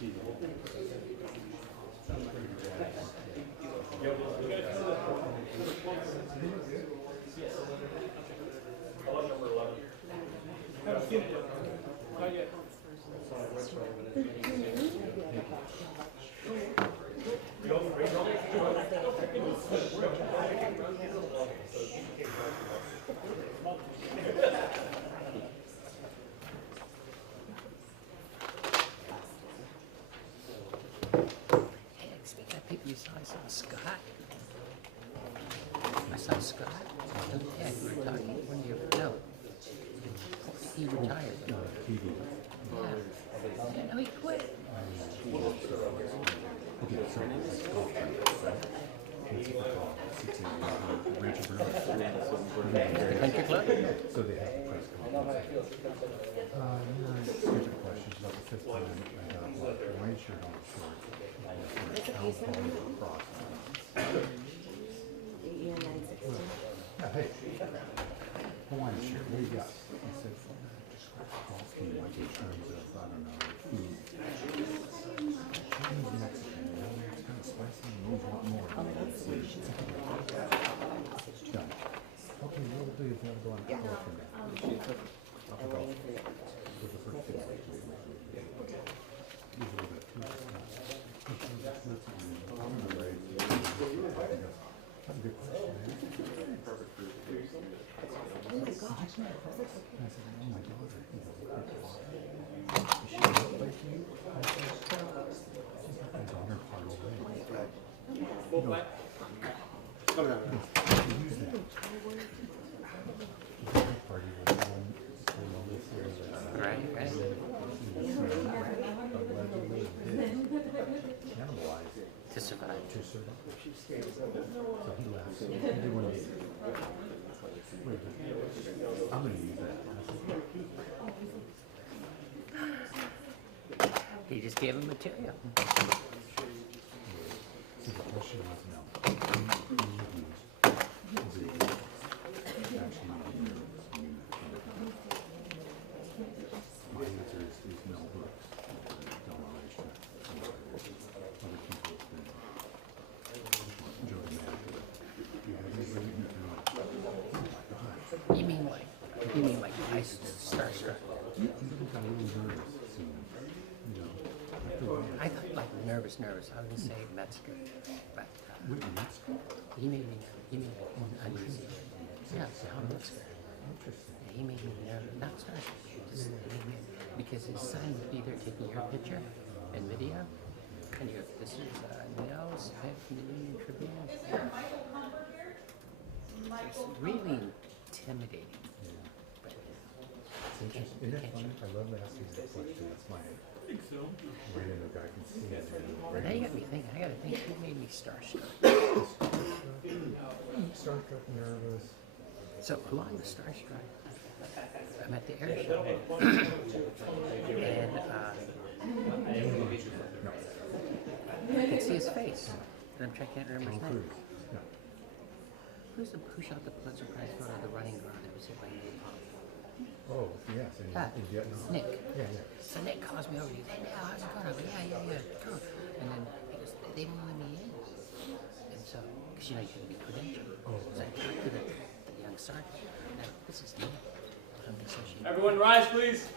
You saw, I saw Scott. I saw Scott. Yeah, we were talking when you no. He retired. Yeah. No, he quit. Okay, so it's golf right? It's called Rancho Bernardo. The country club? So they have a press conference. Stupid questions about the fifth time I got like a white shirt on the short. Alcohol across. Yeah, hey. Hawaiian shirt, what do you got? I said, describe golf team like in terms of, I don't know, food. Chinese Mexican, you know, it's kind of spicy and you want more. Done. Okay, what we'll do is we'll go on golf from that. Off the golf. With the first thing. Use a little bit too. That's a good question, man. Perfect for oh my gosh. I said, oh, my daughter. Is she going to play for you? I said, my daughter part away. You know, use that. Party was one Right, right. Cannibalized. To survive. To survive. So he laughs. He did one of these. I'm going to use that. He just gave him material. So the question was no. My answer is no books. Don't always try. Other people enjoy the math. You have anybody You mean like I starstruck? you got really nervous soon. You know, I thought like nervous. I was gonna say Metzger, but Mexico? he made me uneasy. Yeah, how Metzger. Interesting. Yeah, he made me nervous. Not starstruck. Just made me, because his son would be there taking your picture and video, and you go, "This is Nels, 5 Million Tribune." It's really intimidating. But It's interesting. Isn't that funny? I love asking that question. That's my right in the guy can see it. now you got me thinking. I got to think who made me starstruck. Starstruck, nervous. So who I was starstruck? I'm at the air show, and I could see his face, and I'm trying to remember his name. Who shot the Pulitzer Prize photo of the running girl that was hit by an Oh, yes. In Vietnam. Nick. Yeah. So Nick calls me over and he goes, "Hey, now, how's it going?" I go, yeah, cool. And then he goes, "They won't let me in." And so, because you know, you can be credentialed. So I talked to the young sergeant. Now, this is Nick. I'm the associate. Everyone rise, please.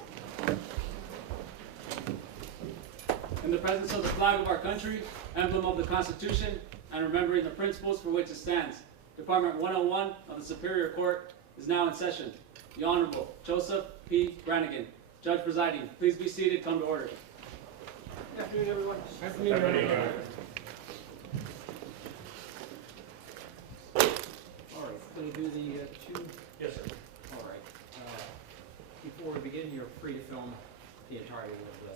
In the presence of the flag of our country, emblem of the Constitution, and remembering the principles for which it stands, Department 101 of the Superior Court is now in session. The Honorable Joseph P. Brannigan, Judge presiding. Please be seated. Come to order. Good afternoon, everyone. Good afternoon, everyone. All right, going to do the two? Yes, sir. All right. Before we begin, you're free to film the entirety of the...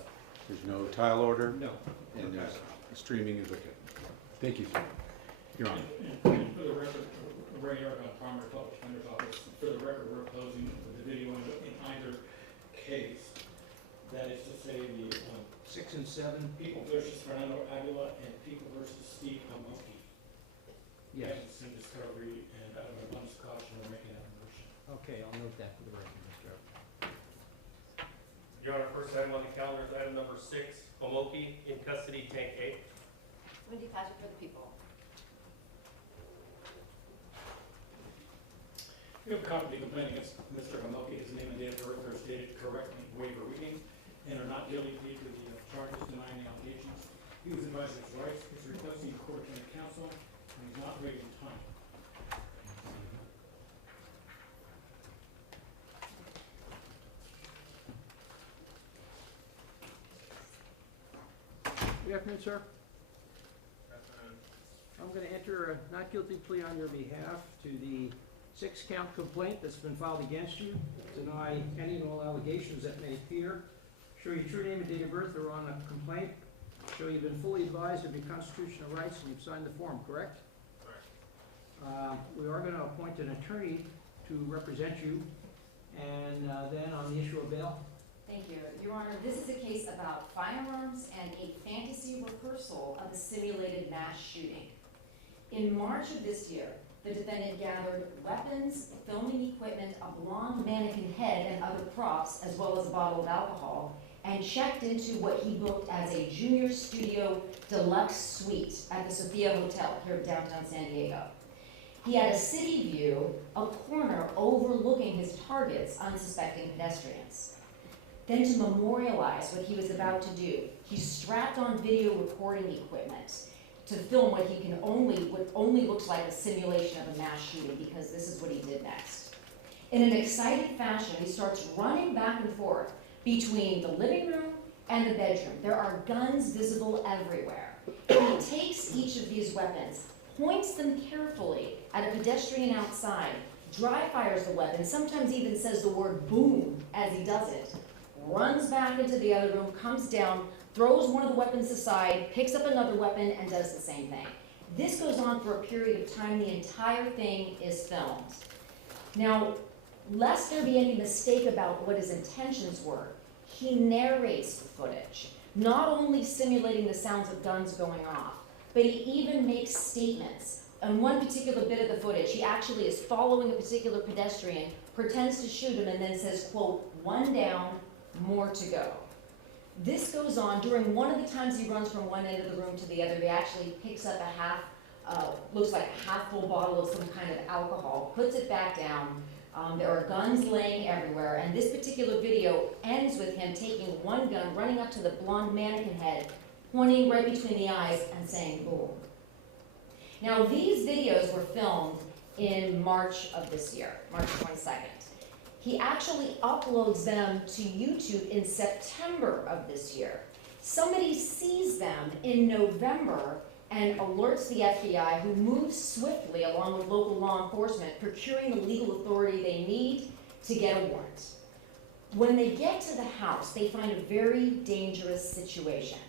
There's no tile order? No. And there's, streaming is okay. Thank you, sir. Your Honor. For the record, Ray Argon, Primary Public Defender's Office, for the record, we're opposing the video in either case. That is to say, the 6 and 7? People versus Fernando Aguila and People versus Steve Kamuki. Yes. In discovery, and out of an abundance of caution, we're making that motion. Okay, I'll note that for the record, Mr. Your Honor, first item on the calendar is item number 6, Omoki in custody, Tank A. Wendy Patrick for the people. We have a copy of the complaint against Mr. Hamoki. His name and date of birth are stated correctly, waiver reading, and are not guilty plea to the charges denying the allegations. He was advised of his rights, is requesting court attorney counsel, and he's not ready in time. Good afternoon, sir. I'm going to enter a not guilty plea on your behalf to the 6-count complaint that's been filed against you. Deny any and all allegations that may appear. Show your true name and date of birth are on the complaint. Show you've been fully advised of your constitutional rights and you've signed the form, correct? Correct. We are going to appoint an attorney to represent you. And then on the issue of bail. Thank you. Your Honor, this is a case about firearms and a fantasy rehearsal of a simulated mass shooting. In March of this year, the defendant gathered weapons, filming equipment, a blonde mannequin head, and other props, as well as a bottle of alcohol, and checked into what he booked as a junior studio deluxe suite at the Sophia Hotel here in downtown San Diego. He had a city view, a corner overlooking his target's unsuspecting pedestrians. Then to memorialize what he was about to do, he strapped on video recording equipment to film what only looks like a simulation of a mass shooting, because this is what he did next. In an excited fashion, he starts running back and forth between the living room and the bedroom. There are guns visible everywhere. He takes each of these weapons, points them carefully at a pedestrian outside, dry fires the weapon, sometimes even says the word boom as he does it, runs back into the other room, comes down, throws one of the weapons aside, picks up another weapon, and does the same thing. This goes on for a period of time. The entire thing is filmed. Now, lest there be any mistake about what his intentions were, he narrates the footage, not only simulating the sounds of guns going off, but he even makes statements. On one particular bit of the footage, he actually is following a particular pedestrian, pretends to shoot him, and then says, quote, "One down, more to go." This goes on. During one of the times he runs from one end of the room to the other, he actually picks up looks like a half full bottle of some kind of alcohol, puts it back down. There are guns laying everywhere, and this particular video ends with him taking one gun, running up to the blonde mannequin head, pointing right between the eyes and saying boom. Now, these videos were filmed in March of this year, March 22nd. He actually uploads them to YouTube in September of this year. Somebody sees them in November and alerts the FBI, who moves swiftly along with local law enforcement, procuring the legal authority they need to get a warrant. When they get to the house, they find a very dangerous situation.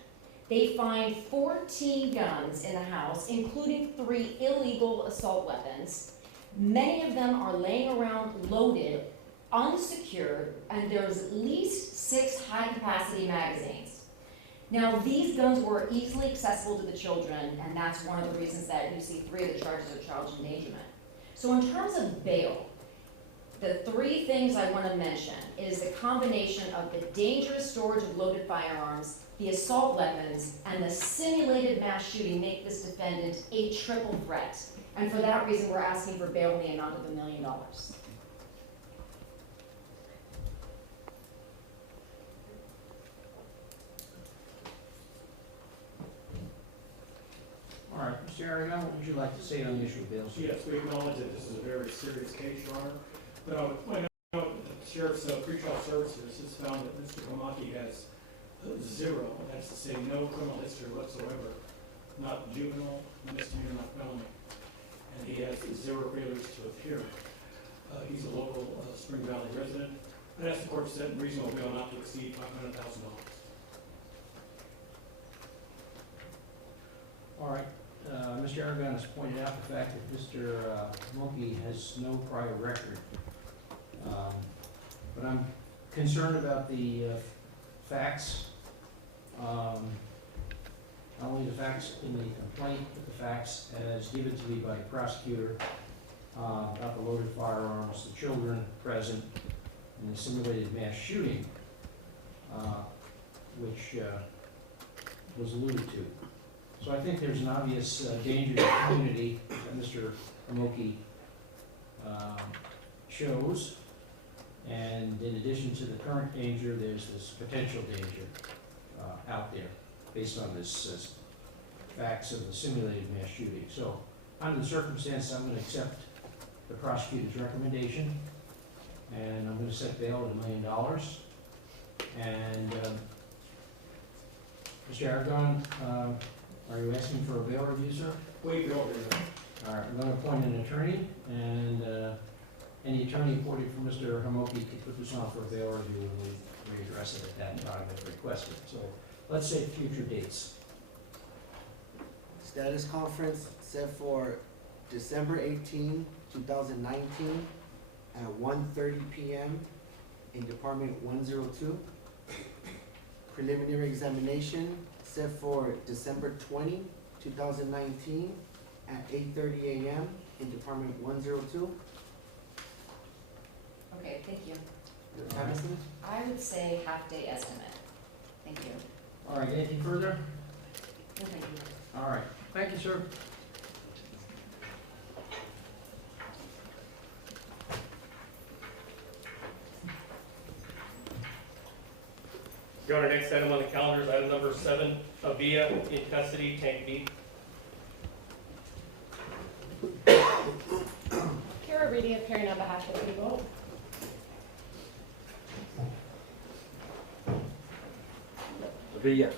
They find 14 guns in the house, including 3 illegal assault weapons. Many of them are laying around loaded, unsecured, and there's at least 6 high-capacity magazines. Now, these guns were easily accessible to the children, and that's one of the reasons that you see 3 of the charges of child endangerment. So in terms of bail, the 3 things I want to mention is the combination of the dangerous storage of loaded firearms, the assault weapons, and the simulated mass shooting make this defendant a triple threat. And for that reason, we're asking for bail in the amount of $1 million. All right, Mr. Aragon, what would you like to say on the issue of bail? Yes, we acknowledge that this is a very serious case, Your Honor. But I would point out that the Sheriff's Pretrial Services has found that Mr. Hamaki has 0, that's to say no criminal history whatsoever, not juvenile, misdemeanor, not felony. And he has 0 failures to appear. He's a local Spring Valley resident. And as the court said, reasonable bail not to exceed $500,000. All right, Mr. Aragon has pointed out the fact that Mr. Monkey has no prior record. But I'm concerned about the facts, not only the facts in the complaint, but the facts as given to me by the prosecutor about the loaded firearms, the children present, and the simulated mass shooting. which was alluded to. So I think there's an obvious danger to the community that Mr. Amoki shows. And in addition to the current danger, there's this potential danger out there based on this facts of the simulated mass shooting. So under the circumstances, I'm going to accept the prosecutor's recommendation, and I'm going to set bail at $1 million. And Mr. Aragon, are you asking for a bail review, sir? Wait, over there. All right, we're going to appoint an attorney, and any attorney appointed for Mr. Hamoki could put this on for a bail review, and we'll readdress it at that time if requested. So let's say future dates. Status conference set for December 18, 2019 at 1:30 p.m. in Department 102. Preliminary examination set for December 20, 2019 at 8:30 a.m. in Department 102. Okay, thank you. Time estimate? I would say half-day estimate. Thank you. All right, anything further? No, thank you. All right, thank you, sir. Your Honor, next item on the calendar is item number 7, Avia in custody, Tank B. Kara Reedy appearing on behalf of the people. Villa.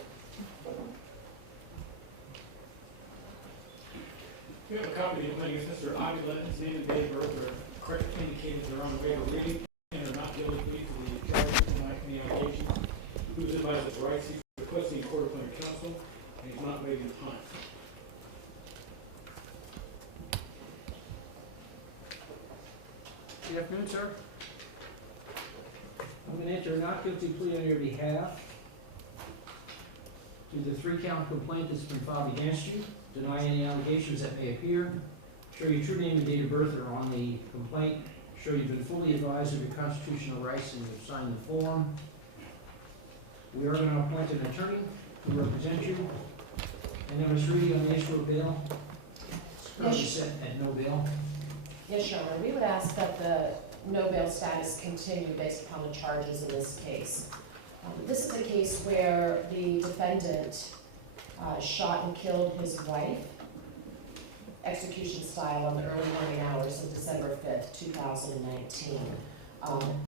We have a copy of the complaint against Mr. Aguilar. His name and date of birth are correct indicated they're on the way to reading and are not guilty plea to the charges and the allegations. He was advised of his rights. He's requesting court-appointed counsel, and he's not waiting time. Good afternoon, sir. I'm going to enter a not guilty plea on your behalf to the 3-count complaint that's been filed against you, deny any allegations that may appear, show your true name and date of birth are on the complaint, show you've been fully advised of your constitutional rights and you've signed the form. We are going to appoint an attorney to represent you. And then Ms. Reedy, on the issue of bail, it's currently set at no bail. Yes, Your Honor, we would ask that the no bail status continue based upon the charges in this case. This is a case where the defendant shot and killed his wife, execution style, on the early morning hours of December 5th, 2019.